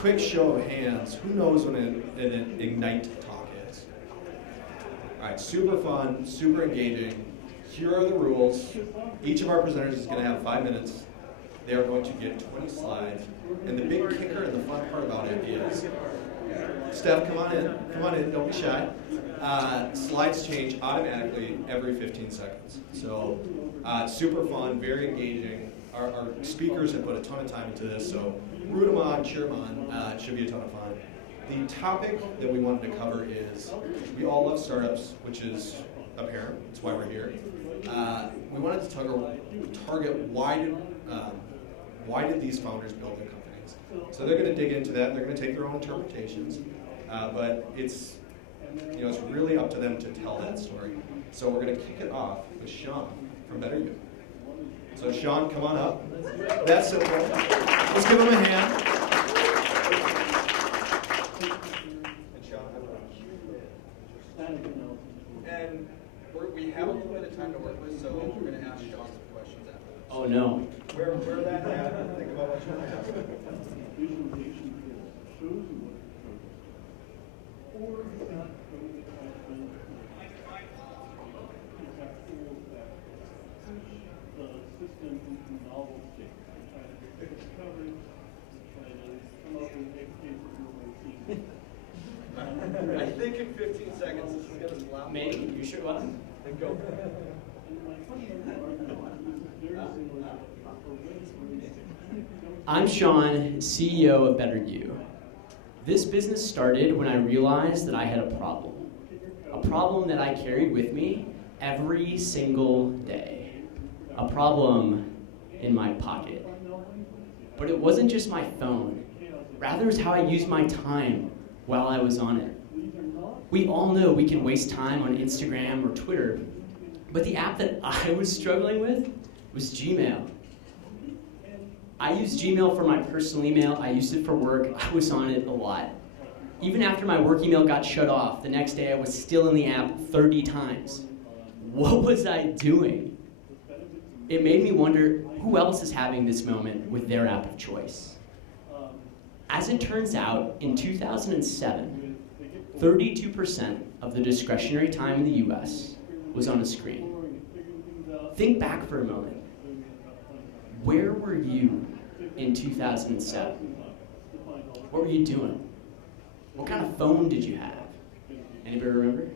quick show of hands, who knows what an Ignite talk is? All right, super fun, super engaging. Here are the rules. Each of our presenters is going to have 5 minutes. They are going to get 20 slides. And the big kicker and the fun part about it is, Steph, come on in, don't be shy. Slides change automatically every 15 seconds. So super fun, very engaging. Our speakers have put a ton of time into this, so root them on, cheer them on. It should be a ton of fun. The topic that we wanted to cover is, we all love startups, which is apparent. That's why we're here. We wanted to target why did these founders build their companies? So they're going to dig into that. They're going to take their own interpretations, but it's really up to them to tell that story. So we're going to kick it off with Sean from Better You. So Sean, come on up. That's simple. Let's give him a hand. And Sean, and we have a little bit of time to work with, so we're going to ask Sean some questions after this. Oh no. Where that at? Think about what you want to ask. I think in 15 seconds this is going to slap. Maybe. You sure what? Then go. I'm Sean, CEO of Better You. This business started when I realized that I had a problem that I carried with me every single day, a problem in my pocket. But it wasn't just my phone, rather it's how I used my time while I was on it. We all know we can waste time on Instagram or Twitter, but the app that I was struggling with was Gmail. I use Gmail for my personal email. I used it for work. I was on it a lot. Even after my work email got shut off, the next day I was still in the app 30 times. What was I doing? It made me wonder who else is having this moment with their app of choice. As it turns out, in 2007, 32% of the discretionary time in the US was on a screen. Think back for a moment. Where were you in 2007? What were you doing? What kind of phone did you have? Anybody remember?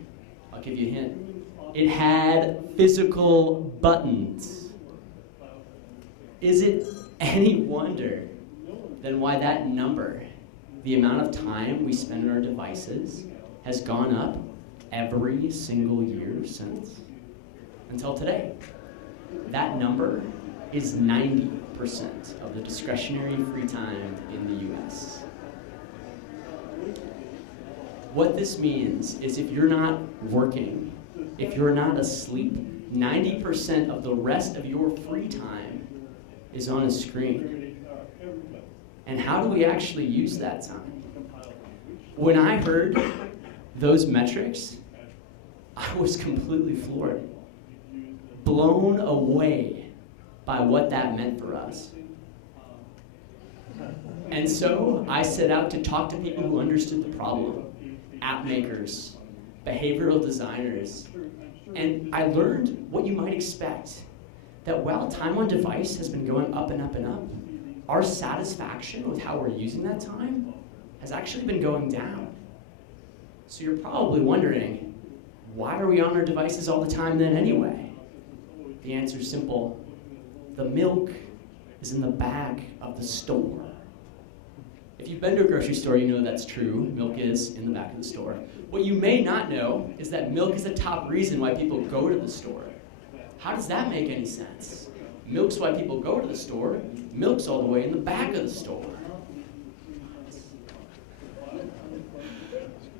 I'll give you a hint. It had physical buttons. Is it any wonder then why that number, the amount of time we spend on our devices, has gone up every single year since? Until today. That number is 90% of the discretionary free time in the US. What this means is if you're not working, if you're not asleep, 90% of the rest of your free time is on a screen. And how do we actually use that time? When I heard those metrics, I was completely floored, blown away by what that meant for us. And so I set out to talk to people who understood the problem, app makers, behavioral designers, and I learned what you might expect, that while time on device has been going up and up and up, our satisfaction with how we're using that time has actually been going down. So you're probably wondering, why are we on our devices all the time then anyway? The answer is simple. The milk is in the back of the store. If you've been to a grocery store, you know that's true. Milk is in the back of the store. What you may not know is that milk is the top reason why people go to the store. How does that make any sense? Milk's why people go to the store. Milk's all the way in the back of the store.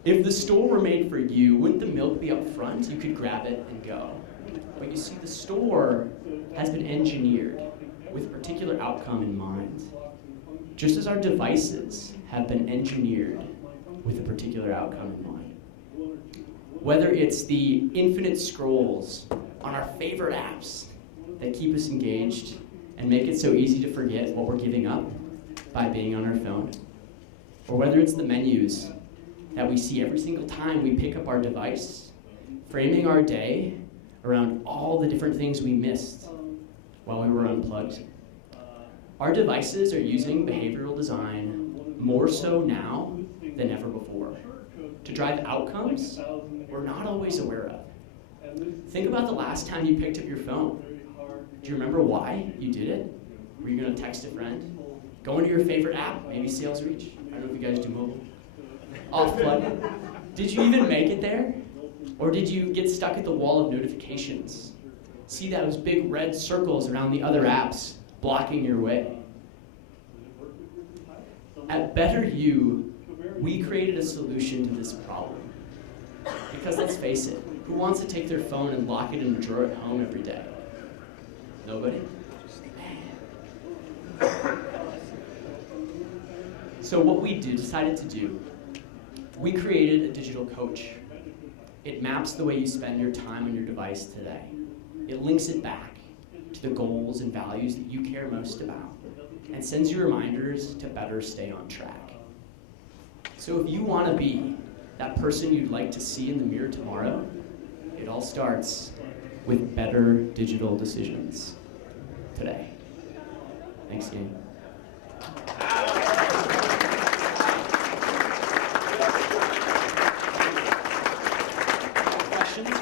If the store were made for you, wouldn't the milk be up front? You could grab it and go. But you see, the store has been engineered with a particular outcome in mind, just as our devices have been engineered with a particular outcome in mind. Whether it's the infinite scrolls on our favorite apps that keep us engaged and make it so easy to forget what we're giving up by being on our phone, or whether it's the menus that we see every single time we pick up our device, framing our day around all the different things we missed while we were unplugged. Our devices are using behavioral design more so now than ever before to drive outcomes we're not always aware of. Think about the last time you picked up your phone. Do you remember why you did it? Were you going to text a friend? Go into your favorite app, maybe Sales Reach. I don't know if you guys do mobile. Off plug. Did you even make it there? Or did you get stuck at the wall of notifications? See those big red circles around the other apps blocking your way? At Better You, we created a solution to this problem. Because let's face it, who wants to take their phone and lock it in a drawer at home every day? Nobody? So what we decided to do, we created a digital coach. It maps the way you spend your time on your device today. It links it back to the goals and values that you care most about, and sends you reminders to better stay on track. So if you want to be that person you'd like to see in the mirror tomorrow, it all starts with better digital decisions today. Thanks, gang.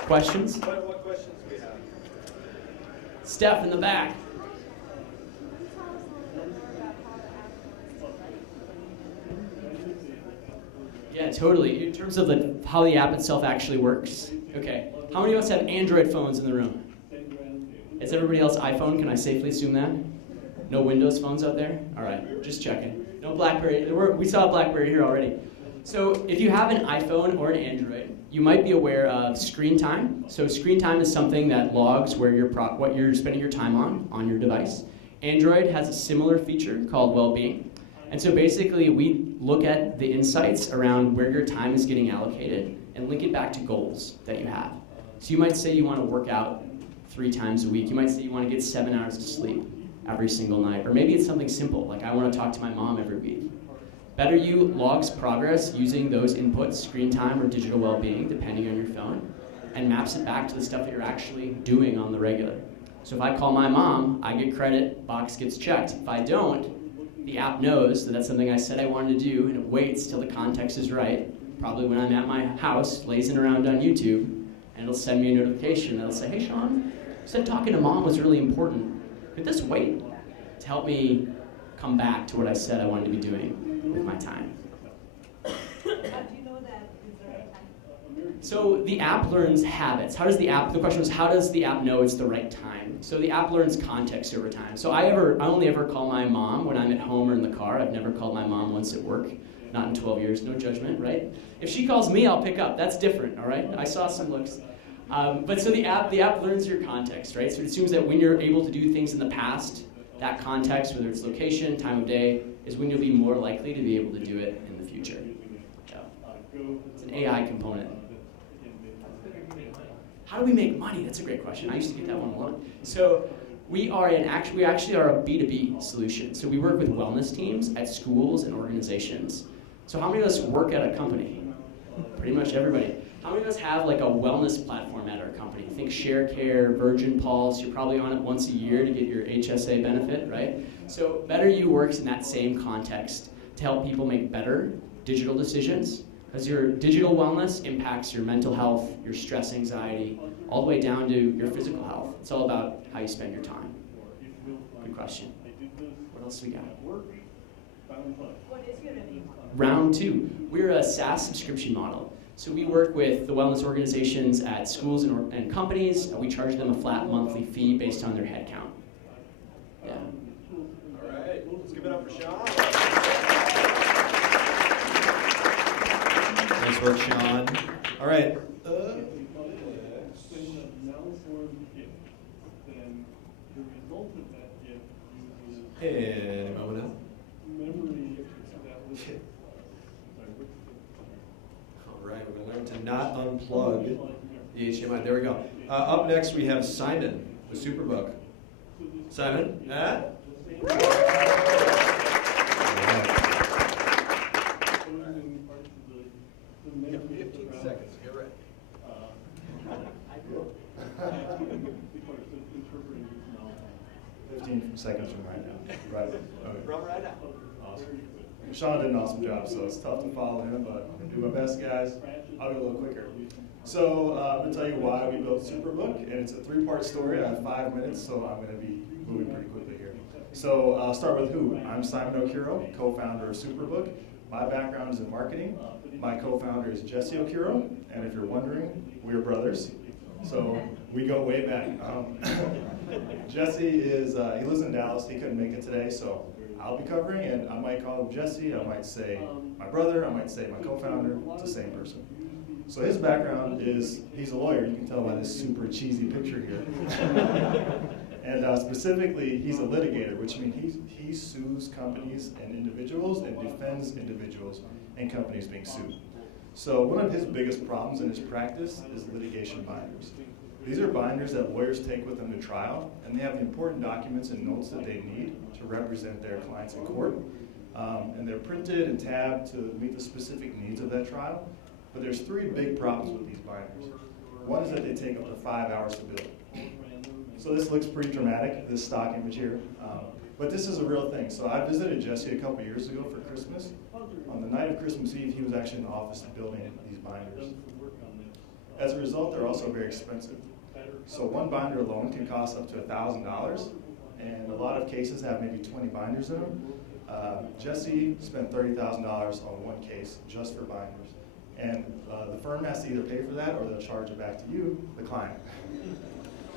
Questions? What questions do we have? Steph in the back. Yeah, totally. In terms of how the app itself actually works. Okay. How many of us have Android phones in the room? Is everybody else iPhone? Can I safely assume that? No Windows phones out there? All right, just checking. No BlackBerry. We saw a BlackBerry here already. So if you have an iPhone or an Android, you might be aware of screen time. So screen time is something that logs what you're spending your time on your device. Android has a similar feature called well-being. And so basically we look at the insights around where your time is getting allocated and link it back to goals that you have. So you might say you want to work out 3 times a week. You might say you want to get 7 hours of sleep every single night. Or maybe it's something simple, like I want to talk to my mom every week. Better You logs progress using those inputs, screen time or digital well-being, depending on your phone, and maps it back to the stuff that you're actually doing on the regular. So if I call my mom, I get credit, box gets checked. If I don't, the app knows that that's something I said I wanted to do, and it waits till the context is right, probably when I'm at my house, lazing around on YouTube, and it'll send me a notification that'll say, hey Sean, you said talking to mom was really important. Could this wait? To help me come back to what I said I wanted to be doing with my time. How do you know that it's the right time? So the app learns habits. The question was, how does the app know it's the right time? So the app learns context over time. So I only ever call my mom when I'm at home or in the car. I've never called my mom once at work. Not in 12 years, no judgment, right? If she calls me, I'll pick up. That's different, all right? I saw some looks. But so the app learns your context, right? So it assumes that when you're able to do things in the past, that context, whether it's location, time of day, is when you'll be more likely to be able to do it in the future. So it's an AI component. How do we make money? That's a great question. I used to get that one a lot. So we actually are a B2B solution. So we work with wellness teams at schools and organizations. So how many of us work at a company? Pretty much everybody. How many of us have like a wellness platform at our company? Think ShareCare, Virgin Pulse. You're probably on it once a year to get your HSA benefit, right? So Better You works in that same context to help people make better digital decisions, because your digital wellness impacts your mental health, your stress, anxiety, all the way down to your physical health. It's all about how you spend your time. Good question. What else we got? What is your revenue model? Round 2. We're a SaaS subscription model. So we work with the wellness organizations at schools and companies, and we charge them a flat monthly fee based on their head count. Yeah. All right, let's give it up for Sean. Nice work, Sean. All right. And moment now. All right, we're going to learn to not unplug the HDMI. There we go. Up next, we have Simon with Superbook. Simon? 15 seconds from right now. Right. Okay. From right now. Awesome. Sean did an awesome job, so it's tough to follow him, but I'm gonna do my best, guys. I'll go a little quicker. So I'm gonna tell you why we built Superbook, and it's a 3-part story. I have 5 minutes, so I'm gonna be moving pretty quickly here. So I'll start with who. I'm Simon Okiro, co-founder of Superbook. My background is in marketing. My co-founder is Jesse Okiro, and if you're wondering, we're brothers. So we go way back. Jesse is, he lives in Dallas. He couldn't make it today, so I'll be covering, and I might call him Jesse. I might say my brother. I might say my co-founder. It's the same person. So his background is, he's a lawyer. You can tell by this super cheesy picture here. And specifically, he's a litigator, which means he sues companies and individuals and defends individuals and companies being sued. So one of his biggest problems in his practice is litigation binders. These are binders that lawyers take with them to trial, and they have the important documents and notes that they need to represent their clients in court. And they're printed and tabbed to meet the specific needs of that trial. But there's 3 big problems with these binders. One is that they take up to 5 hours to build. So this looks pretty dramatic, this stock image here. But this is a real thing. So I visited Jesse a couple years ago for Christmas. On the night of Christmas Eve, he was actually in the office building these binders. As a result, they're also very expensive. So one binder alone can cost up to $1,000, and a lot of cases have maybe 20 binders in them. Jesse spent $30,000 on one case just for binders. And the firm has to either pay for that or they'll charge it back to you, the client.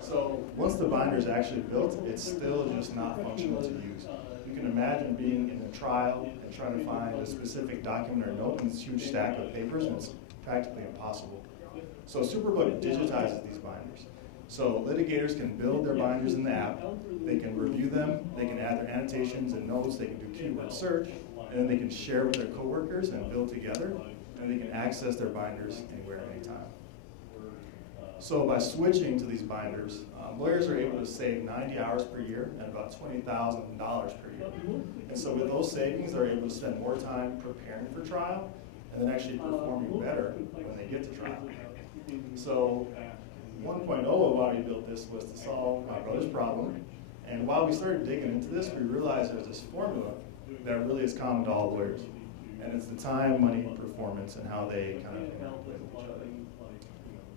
So once the binder is actually built, it's still just not functional to use. You can imagine being in a trial and trying to find a specific document or note in this huge stack of papers, and it's practically impossible. So Superbook digitizes these binders. So litigators can build their binders in the app, they can review them, they can add their annotations and notes, they can do keyword search, and then they can share with their coworkers and build together, and they can access their binders anywhere, anytime. So by switching to these binders, lawyers are able to save 90 hours per year and about $20,000 per year. And so with those savings, they're able to spend more time preparing for trial and then actually performing better when they get to trial. So 1.0 of why we built this was to solve my brother's problem. And while we started digging into this, we realized there's this formula that really is common to all lawyers. And it's the time, money, performance, and how they kind of interact with each other.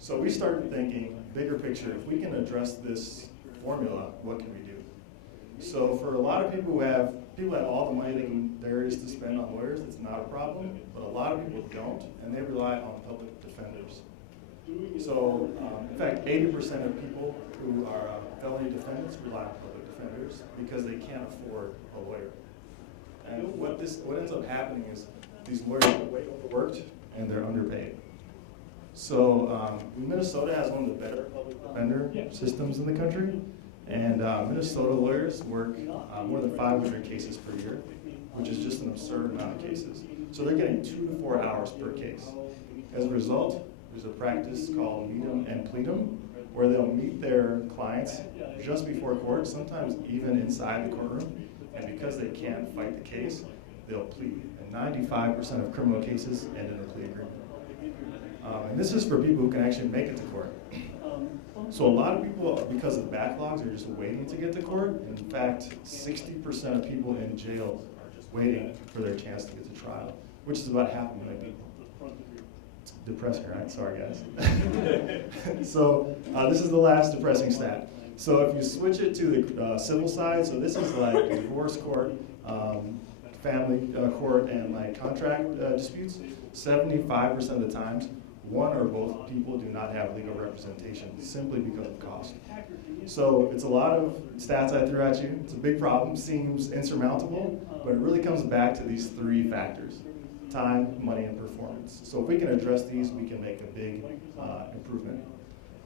So we started thinking, bigger picture, if we can address this formula, what can we do? So for a lot of people have all the money there is to spend on lawyers, it's not a problem, but a lot of people don't, and they rely on public defenders. So in fact, 80% of people who are felony defendants rely on public defenders because they can't afford a lawyer. And what ends up happening is these lawyers are way overworked and they're underpaid. So Minnesota has one of the better public defender systems in the country, and Minnesota lawyers work more than 500 cases per year, which is just an absurd amount of cases. So they're getting 2 to 4 hours per case. As a result, there's a practice called meet 'em and plead 'em, where they'll meet their clients just before court, sometimes even inside the courtroom, and because they can't fight the case, they'll plead. And 95% of criminal cases end in a plea agreement. And this is for people who can actually make it to court. So a lot of people, because of backlogs, are just waiting to get to court. In fact, 60% of people in jail are just waiting for their chance to get to trial, which is about 500,000 people. It's depressing, right? Sorry, guys. So this is the last depressing stat. So if you switch it to the civil side, so this is like divorce court, family court, and like contract disputes, 75% of the times, one or both people do not have legal representation simply because of cost. So it's a lot of stats I threw at you. It's a big problem, seems insurmountable, but it really comes back to these 3 factors: time, money, and performance. So if we can address these, we can make a big improvement.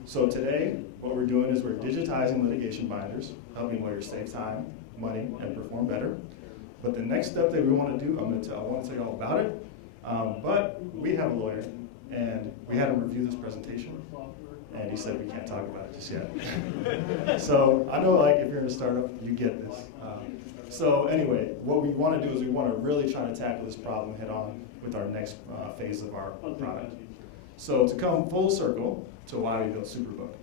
So today, what we're doing is we're digitizing litigation binders, helping lawyers save time, money, and perform better. But the next step that we want to do, I want to tell you all about it. But we have a lawyer, and we had him review this presentation, and he said we can't talk about it just yet. So I know, like, if you're in a startup, you get this. So anyway, what we want to do is we want to really try to tackle this problem head on with our next phase of our product. So to come full circle to why we built Superbook.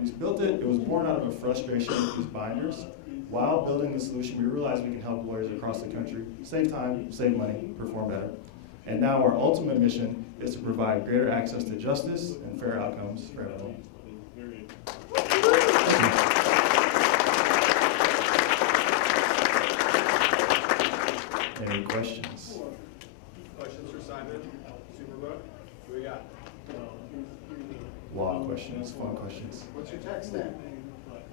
We built it, it was born out of a frustration with these binders. while building the solution, we realized we can help lawyers across the country save time, save money, perform better. And now our ultimate mission is to provide greater access to justice and fair outcomes for everyone. Any questions? Questions for Simon? Superbook? What do we got? A lot of questions, fun questions. What's your tech stack?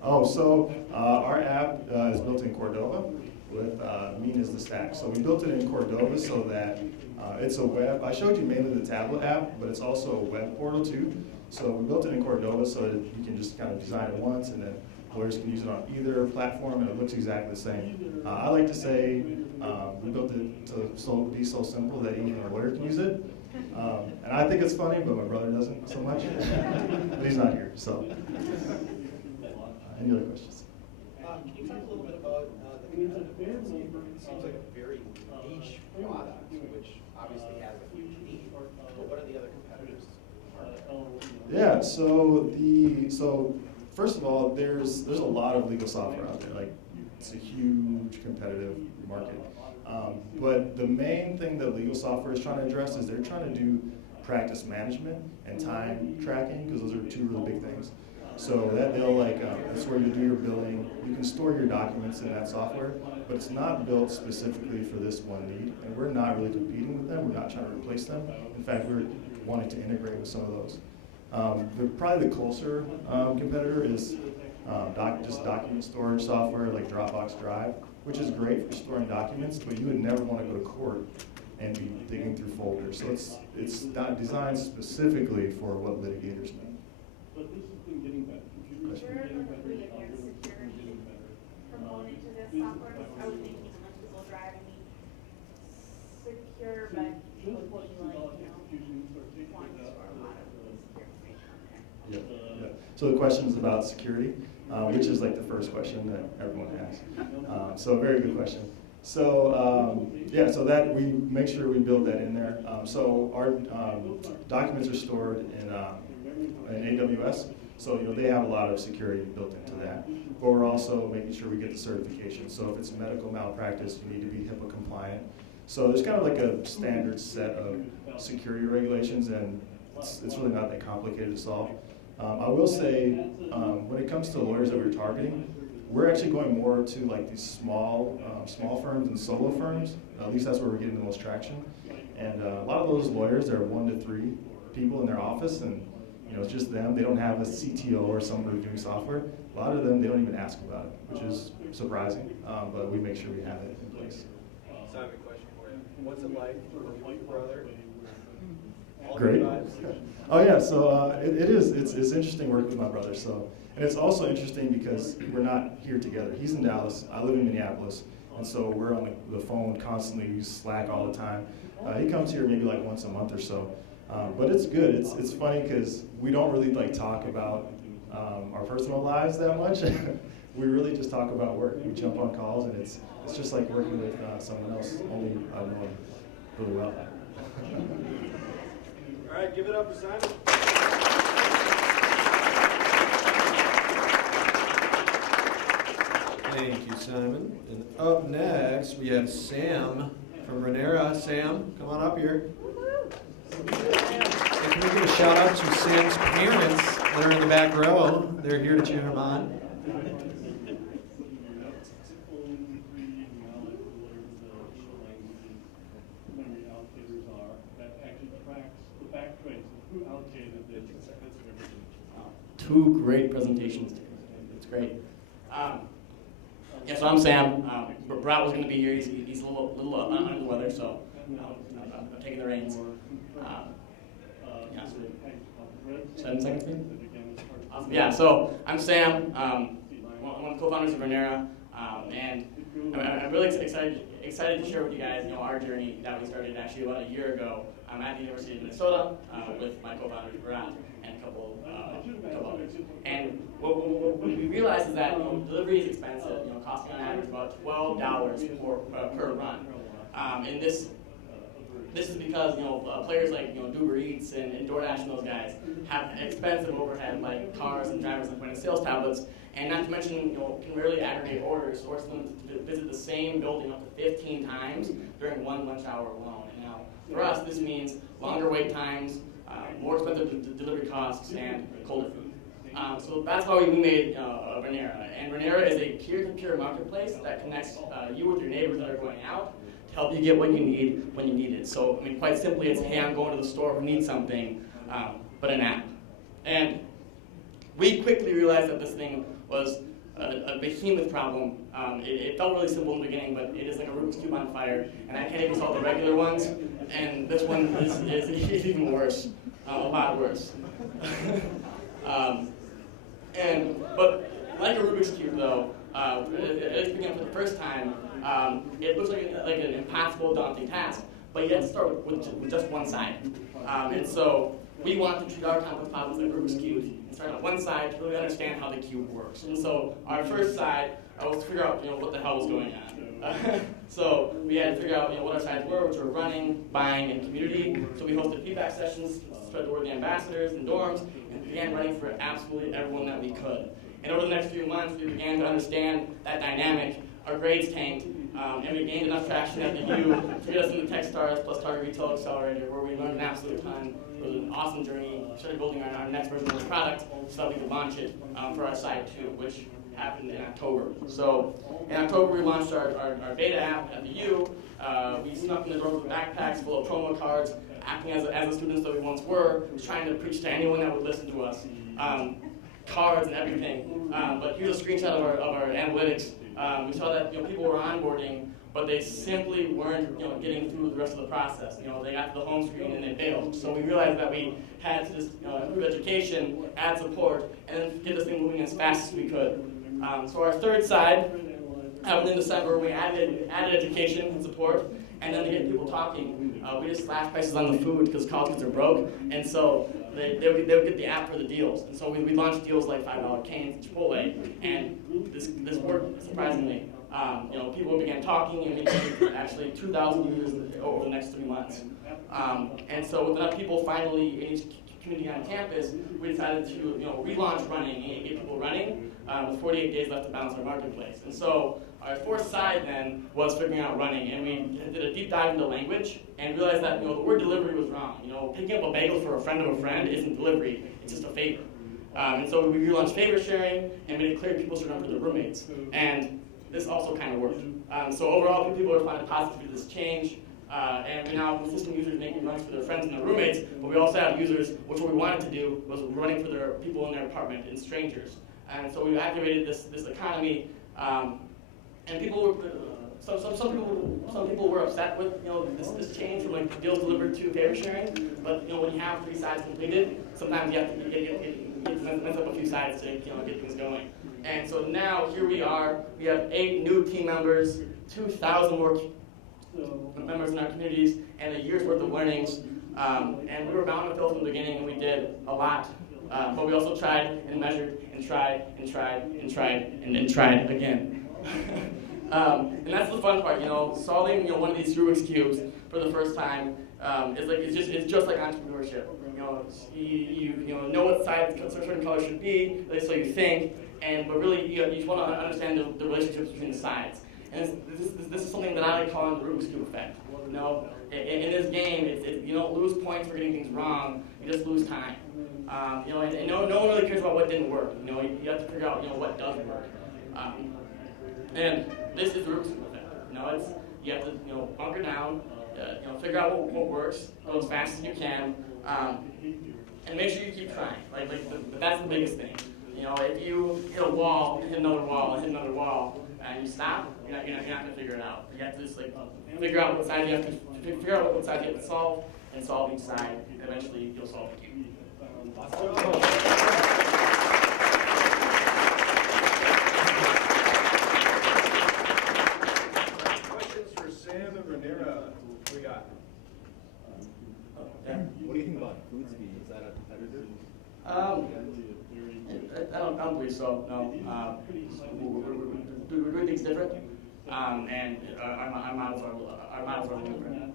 Oh, so our app is built in Cordova with Mean is the stack. So we built it in Cordova so that it's a web. I showed you mainly the tablet app, but it's also a web portal too. So we built it in Cordova so that you can just kind of design it once and then lawyers can use it on either platform and it looks exactly the same. I like to say we built it to be so simple that even a lawyer can use it. And I think it's funny, but my brother doesn't so much. But he's not here, so. Any other questions? Can you talk a little bit about the competitive landscape? It seems like a very niche product, which obviously has a huge need. But what are the other competitors? Yeah, so first of all, there's a lot of legal software out there. Like, it's a huge competitive market. But the main thing that legal software is trying to address is they're trying to do practice management and time tracking, because those are two really big things. So that they'll that's where you do your billing. You can store your documents in that software, but it's not built specifically for this one need. And we're not really competing with them. We're not trying to replace them. In fact, we're wanting to integrate with some of those. Probably the closer competitor is just document storage software like Dropbox Drive, which is great for storing documents, but you would never want to go to court and be digging through folders. So it's not designed specifically for what litigators need. Where would we get your security component to this software? I would think Google Drive secure, but it would be like, want to store a lot of secure information on there. Yeah. So the question is about security, which is like the first question that everyone has. So very good question. So so that we make sure we build that in there. So our documents are stored in AWS. So they have a lot of security built into that. But we're also making sure we get the certification. So if it's medical malpractice, you need to be HIPAA compliant. So there's kind of like a standard set of security regulations, and it's really not that complicated to solve. I will say, when it comes to lawyers that we're targeting, we're actually going more to like these small firms and solo firms. At least that's where we're getting the most traction. And a lot of those lawyers, there are 1 to 3 people in their office, and it's just them. They don't have a CTO or someone who's doing software. A lot of them, they don't even ask about it, which is surprising. But we make sure we have it in place. Simon, question for you. What's it like working with your brother? All Great. good vibes? Oh yeah, so it is. It's interesting working with my brother. So, and it's also interesting because we're not here together. He's in Dallas. I live in Minneapolis, and so we're on the phone constantly. We use Slack all the time. He comes here maybe like once a month or so. But it's good. It's funny because we don't really talk about our personal lives that much. We really just talk about work. We jump on calls, and it's just like working with someone else. Only I know him really well. All right, give it up for Simon. Thank you, Simon. And up next, we have Sam from Renera. Sam, come on up here. And can we give a shout out to Sam's parents that are in the back row? They're here to cheer him on. Two great presentations. It's great. So I'm Sam. Brett was going to be here. He's a little under the weather, so I'm taking the reins. 7 seconds, maybe? Awesome. Yeah, so I'm Sam, one of the co-founders of Renera, and I'm really excited to share with you guys, our journey that we started actually about a year ago at the University of Minnesota with my co-founders Brett and a couple others. And what we realized is that delivery is expensive, costing on average about $12 per run, and this is because players like Uber Eats and DoorDash and those guys have expensive overhead like cars and drivers and point of sales tablets, and not to mention, can rarely aggregate orders, force them to visit the same building up to 15 times during one lunch hour alone. And now, for us, this means longer wait times, more expensive delivery costs, and colder food. So that's why we made Renera. And Renera is a peer-to-peer marketplace that connects you with your neighbors that are going out to help you get what you need when you need it. So, quite simply, it's, hey, I'm going to the store, we need something, but an app. And we quickly realized that this thing was a behemoth problem. It felt really simple in the beginning, but it is like a Rubik's Cube on fire, and I can't even solve the regular ones, and this one is even worse, a lot worse. But like a Rubik's Cube, though, at least beginning for the first time, it looks like an impossible, daunting task. But you have to start with just one side. And so we want to treat our complex problems like Rubik's Cube and start on one side to really understand how the cube works. And so our first side was to figure out what the hell was going on. So we had to figure out what our sides were, which were running, buying, and community. So we hosted feedback sessions, spread the word to the ambassadors and dorms, and began running for absolutely everyone that we could. And over the next few months, we began to understand that dynamic. Our grades tanked, and we gained enough traction at the U to get us into Techstars plus Target Retail Accelerator, where we learned an absolute ton. It was an awesome journey. We started building our next version of the product so that we could launch it for our side too, which happened in October. So in October, we launched our beta app at the U. We snuck in the door with backpacks full of promo cards, acting as the students that we once were, trying to preach to anyone that would listen to us. Cards and everything. But here's a screenshot of our analytics. We saw that people were onboarding, but they simply weren't getting through the rest of the process. They got to the home screen and they failed. So we realized that we had to just improve education, add support, and then get this thing moving as fast as we could. So our third side happened in December. We added education and support, and then to get people talking, we just slashed prices on the food because college kids are broke, and so they would get the app for the deals. And so we launched deals like $5 canes at Chipotle, and this worked surprisingly. People began talking, and we gained actually 2,000 users over the next 3 months. And so with enough people finally in each community on campus, we decided to relaunch running and get people running with 48 days left to balance our marketplace. And so our fourth side then was figuring out running, and we did a deep dive into language and realized that the word delivery was wrong. Picking up a bagel for a friend isn't delivery; it's just a favor. And so we relaunched favor sharing and made it clear people should run for their roommates. And this also kind of worked. So overall, people responded positively to this change. And we now have consistent users making runs for their friends and their roommates, but we also have users, which what we wanted to do was running for their people in their apartment and strangers. And so we activated this economy, and people were, some people were upset with this change from like deals delivered to favor sharing. But when you have 3 sides completed, sometimes you have to mess up a few sides to get things going. And so now here we are. We have 8 new team members, 2,000 more members in our communities, and a year's worth of learnings. And we were bound to fail from the beginning, and we did a lot. But we also tried and measured and tried and tried and tried and then tried again. And that's the fun part, solving one of these Rubik's cubes for the first time it's just like entrepreneurship. You know what side a certain color should be, at least so you think, but really you just want to understand the relationships between the sides. And this is something that I like calling the Rubik's Cube effect. In this game, you don't lose points for getting things wrong, you just lose time. And no one really cares about what didn't work. You have to figure out what does work. And this is the Rubik's Cube effect. You have to bunker down, figure out what works, go as fast as you can, and make sure you keep trying. But that's the biggest thing. If you hit a wall, hit another wall, and hit another wall, and you stop, you're not going to figure it out. You have to just figure out what side you have to solve, and solve each side, and eventually you'll solve the cube. Questions for Sam and Renera? What we got? What do you think about food speed? Is that a competitor? I don't believe so. No. We're doing things different, and our models are different.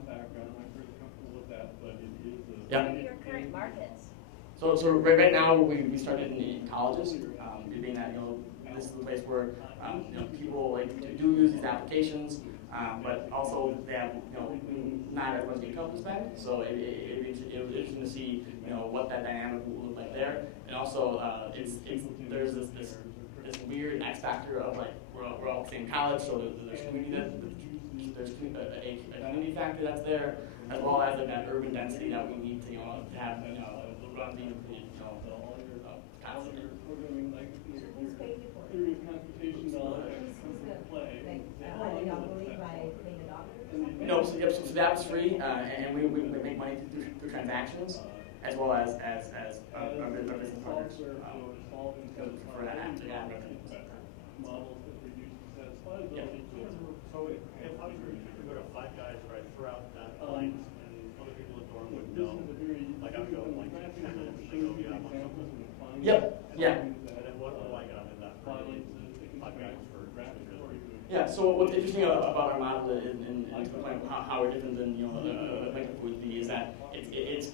Yeah. What are your current markets? So right now we started in colleges, being that this is the place where people like do use these applications, but also they have not everyone's income to spend. So it was interesting to see what that dynamic will look like there, and also there's this weird X factor of like we're all the same college, so there's there's a community factor that's there, as well as like that urban density that we need to have run the concept. Who's paying for it? Theory of computation knowledge. Are they all believed by paying the doctors? No, so that was free, and we make money through transactions, as well as our business partners for that app. Models that we use to satisfy those. Yeah. So if I were to go to Five Guys, right, throughout that night, and other people in the dorm would know, like I would go like 10 minutes, and they go, yeah, I want something. Yep. Yeah. And then what do I get in that Five Guys for Yeah. So what's interesting about our model and how we're different than like a food is that it's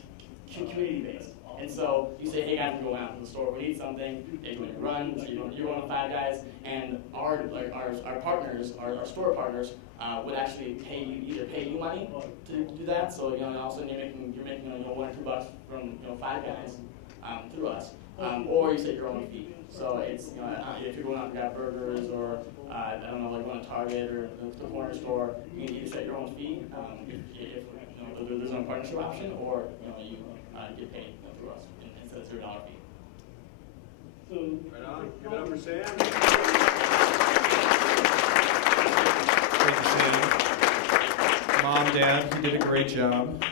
community based. And so you say, hey guys, we're going out to the store, we need something, you're going to run, so you're one of Five Guys, and our partners, our store partners, would actually either pay you money to do that, so all of a sudden you're making $1 or $2 from Five Guys through us, or you set your own fee. So it's if you're going out to grab burgers or I don't know, like going to Target or the corner store, you can either set your own fee if there's no partnership option, or you get paid through us instead of $0 fee. So, Right on. Give it up for Sam. Thank you, Sam. Mom, Dad, you did a great job.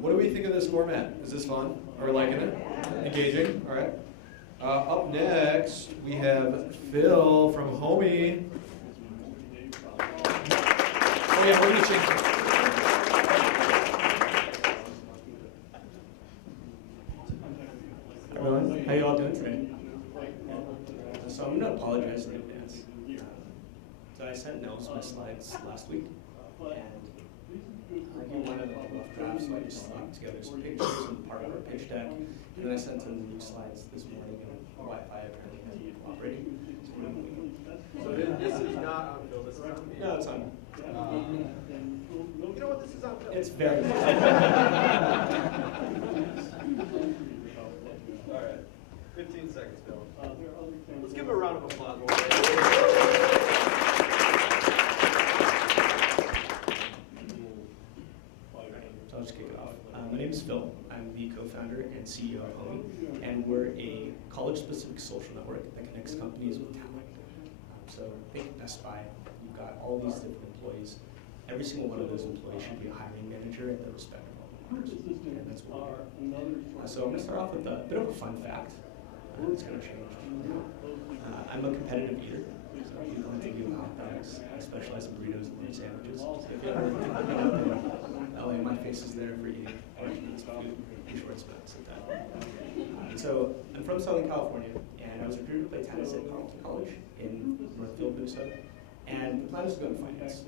What do we think of this format? Is this fun? Are we liking it? Engaging? All right. Up next, we have Phil from Homie. Oh yeah, we're gonna change it. Everyone, how you all doing today? So I'm going to apologize in advance. So I sent Nels my slides last week, and he wanted a rough draft, so I just slapped together some pictures and part of our pitch deck. And then I sent him new slides this morning, and Wi-Fi apparently hasn't cooperated. So this is not on Phil, this is on me. No, it's on. You know what, this is on Phil. It's very All right, 15 seconds, Phil. Let's give him a round of applause. So I'll just kick it off. My name is Phil. I'm the co-founder and CEO of Homie, and we're a college-specific social network that connects companies with talent. So think Best Buy. You've got all these different employees. Every single one of those employees should be a hiring manager at their respective level, and that's what we do. So I'm going to start off with a bit of a fun fact. It's going to change. I'm a competitive eater. So I'm going to do hot dogs. I specialize in burritos and sandwiches. So if you ever in LA, my face is there for eating. It's food. Be sure it's not sit down. So I'm from Southern California, and I was recruited to play tennis at Carleton College in Northfield, Minnesota. And the plan was to go into finance.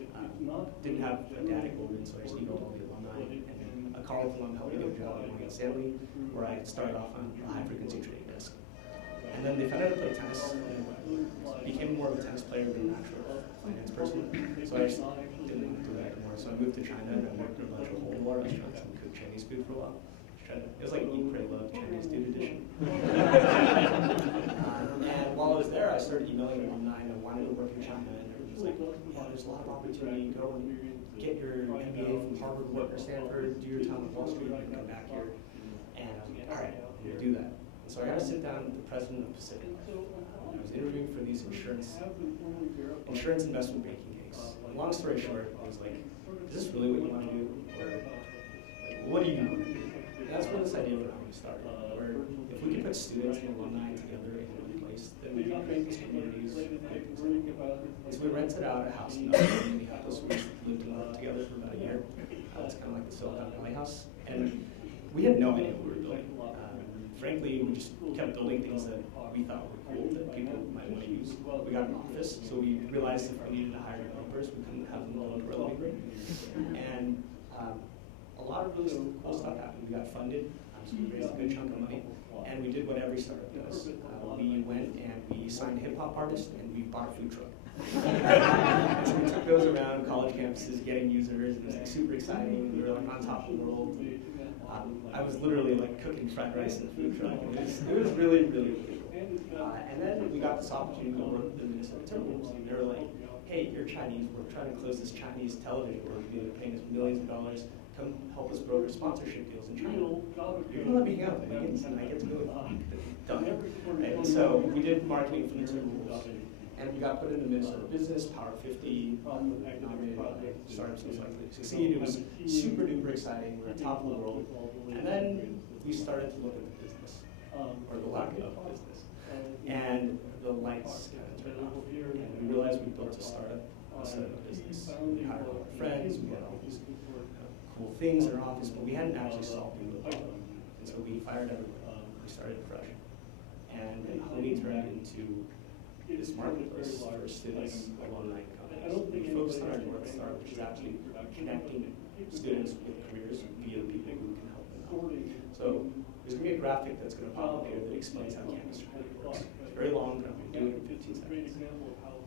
Didn't have a dad at Goldman, so I just emailed all the alumni. And a college alum helped me get a job at Morgan Stanley, where I started off on a high-frequency trading desk. And then they found out I played tennis, and became more of a tennis player than an actual finance person. So I just didn't do that anymore. So I moved to China, and I worked in a bunch of hole-in-the-wall restaurants and cooked Chinese food for a while. It was like Eat, Pray, Love Chinese Dude edition. And while I was there, I started emailing alumni, and I wanted to work in China. And everyone was like, yeah, there's a lot of opportunity. Go and get your MBA from Harvard, work or Stanford, do your time at Wall Street, and come back here. And I was like, all right, I'm going to do that. So I got to sit down with the president of Pacific. I was interviewing for these insurance investment banking gigs. And long story short, I was like, is this really what you want to do? Or what do you want to do? And that's where this idea for Homie started, where if we can put students and alumni together in one place, then we can create these communities. And so we rented out a house in Minneapolis. We lived and worked together for about a year. It's kind of like the Silicon Valley house. And we had no idea what we were building. Frankly, we just kept building things that we thought were cool that people might want to use. We got an office, so we realized if we needed to hire developers, we couldn't have them build relevant. And a lot of really cool stuff happened. We got funded So we raised a good chunk of money, and we did what every startup does. We went and we signed a hip hop artist, and we bought a food truck. And so we took those around college campuses, getting users. It was like super exciting. We were like on top of the world. I was literally like cooking fried rice in the food truck. It was really, really, really cool. And then we got this opportunity to work with the Minnesota Timberwolves, and they were like, "Hey, you're Chinese. We're trying to close this Chinese television where they're paying us millions of dollars. Come help us broker sponsorship deals in China. You're gonna let me hang out with Wiggins, and I get to go done." And so we did marketing for the Timberwolves. And we got put into Minnesota Business, Power 50, nominated startups most likely to succeed. It was super duper exciting. We were top of the world. And then we started to look at the business, or the lack of business. And the lights kind of turned off. And we realized we built a startup instead of a business. We hired all our friends, we had all these cool things in our office, but we hadn't actually solved the problem. And so we fired everyone. We started fresh. And then Honey turned into this marketplace for students, alumni companies. We focused on our North Star, which is actually connecting students with careers via people who can help them out. So there's going to be a graphic that's going to pop up here that explains how campus training works. It's very long, but I'm going to do it in 15 seconds.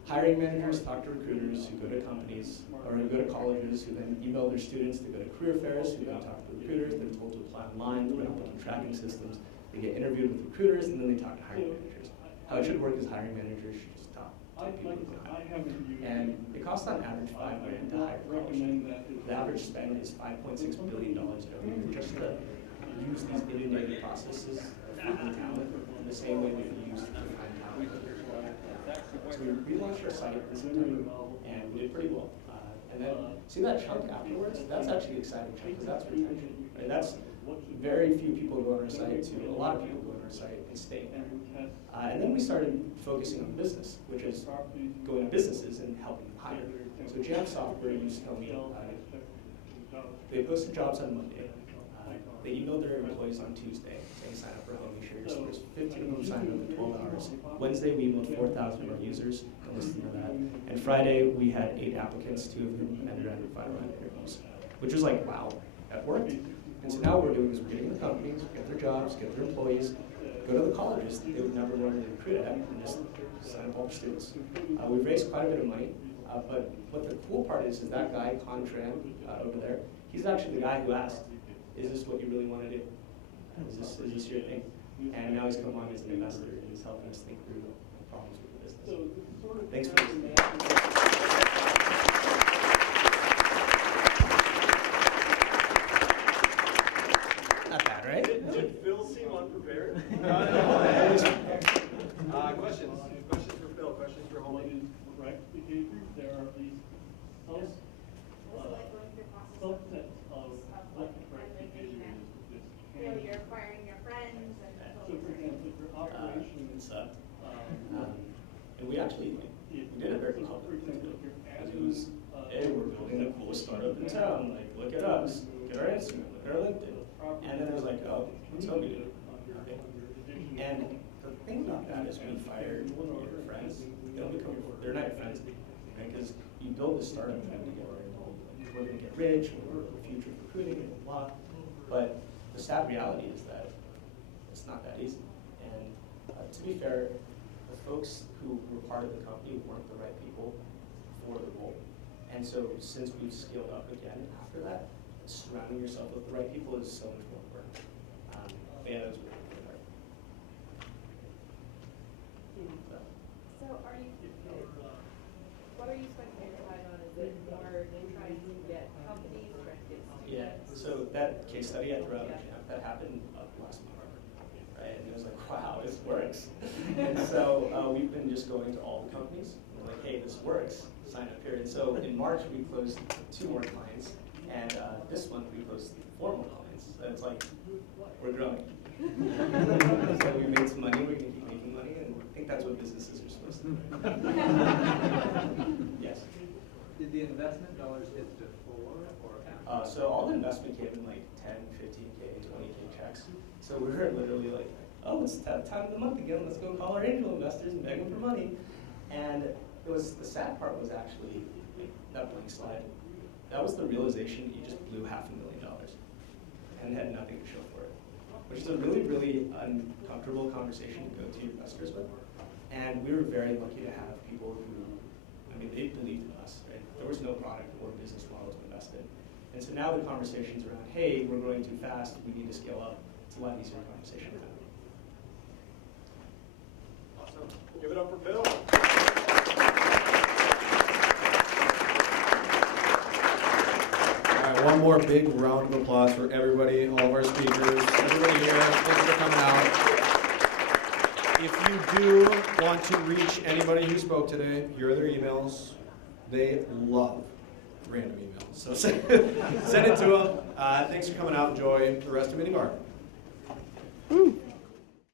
Hiring managers talk to recruiters who go to companies, or who go to colleges, who then email their students. They go to career fairs, who then talk to recruiters. They're told to apply online through applicant tracking systems. They get interviewed with recruiters, and then they talk to hiring managers. How it should work is hiring managers should just talk to people who can hire. And it costs on average $5 grand to hire college. The average spend is $5.6 billion every year just to use these inundated processes of finding talent in the same way that we use to find talent. So we relaunched our site in September, and we did pretty well. And then see that chunk afterwards? That's actually the exciting chunk, because that's retention. Right? That's very few people go on our site to a lot of people go on our site and stay there. And then we started focusing on business, which is going to businesses and helping them hire. So Jam Software used to tell me they posted jobs on Monday. They emailed their employees on Tuesday saying sign up for Home Share Your Stores. 15 of them signed up in 12 hours. Wednesday we emailed 4,000 of our users and listened to that. And Friday we had 8 applicants, 2 of whom ended up in final round interviews, which was like, wow, that worked. And so now what we're doing is we're getting the companies, get their jobs, get their employees, go to the colleges that they would never want to recruit at, and just sign up all the students. We've raised quite a bit of money, but what the cool part is that guy, Contran, over there, he's actually the guy who asked, is this what you really want to do? Is this your thing? And now he's come on as an investor, and he's helping us think through the problems with the business. Thanks for listening. Not bad, right? Did Phil seem unprepared? Questions? Questions for Phil? Questions for Homie? Correct behavior. There are these subsets of what the correct behavior is. You're acquiring your friends and. So for example, if your operation It sucked. And we actually we did it very publicly too. It was, hey, we're building the coolest startup in town. Like, look at us. Look at our Instagram. Look at our LinkedIn. And then it was like, oh, what's Homie doing? And the thing about that is when you fire your friends, they don't become they're not your friends, right? Because you build this startup together. We're going to get rich, we're the future of recruiting, and blah. But the sad reality is that it's not that easy. And to be fair, the folks who were part of the company weren't the right people for the role. And so since we've scaled up again after that, surrounding yourself with the right people is so much more important. Yeah, that was really hard. So are you, what are you spending your time on? Is it more trying to get companies, trying to get students? Yeah, so that case study I threw out that happened last month, right? And it was like, wow, this works. And so we've been just going to all the companies, and we're like, hey, this works, sign up here. And so in March, we closed 2 more clients, and this month we closed 4 more clients. So it's like, we're growing. So we made some money, we're going to keep making money, and I think that's what businesses are supposed to do. Yes. Did the investment dollars hit before or after? So all the investment came in like 10, 15K, 20K checks. So we were literally like, oh, it's that time of the month again. Let's go call our angel investors and beg them for money. And it was the sad part was actually like, that blank slide. That was the realization that you just blew $500,000 and had nothing to show for it. which is a really, really uncomfortable conversation to go to investors with. And we were very lucky to have people who, I mean, they believed in us, right? There was no product or business model to invest in. And so now the conversations around, hey, we're growing too fast, we need to scale up, it's a lot easier conversation now. Awesome. Give it up for Phil. All right, one more big round of applause for everybody, all of our speakers, everybody here. Thanks for coming out. If you do want to reach anybody who spoke today, here are their emails. They love random emails, so send it to them. Thanks for coming out. Enjoy the rest of MinneBar.